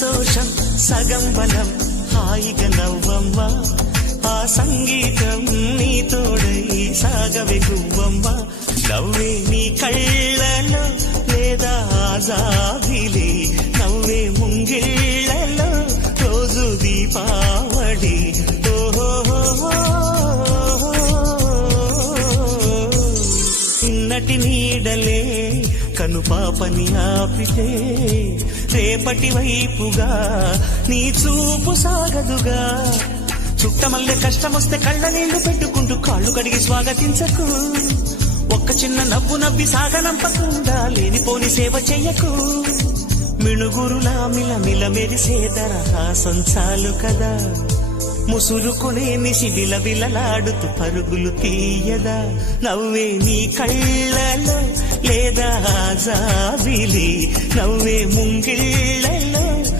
సంతోషం సగం బలం హాయిగా నవ్వమ్మ. ఆ సంగీతం నీ తోడై సాగవే గువ్వమ్మ నవ్వే నీ కళ్ళలో లేదా ఆజాదిలే నిన్నటి నీడలే కనుపాపని ఆపితే రేపటి వైపుగా నీ చూపు సాగదుగా. చుట్టమల్లె కష్టమొస్తే కళ్ళ నీళ్ళు పెట్టుకుంటూ కాళ్ళు కడిగి స్వాగతించకు. ఒక్క చిన్న నవ్వు నవ్వి సాగనంపకుండా లేనిపోని సేవ చెయ్యకు. మిణుగురులా మిల మిల మెరిసే దరహాసం చాలు కదా. ముసురుకునే నిశిబిల విలలాడుతూ పరుగులు తీయదా? నవ్వే నీ కళ్ళలో లేదా జాబిలి? నవ్వే ముంగిళ్ళ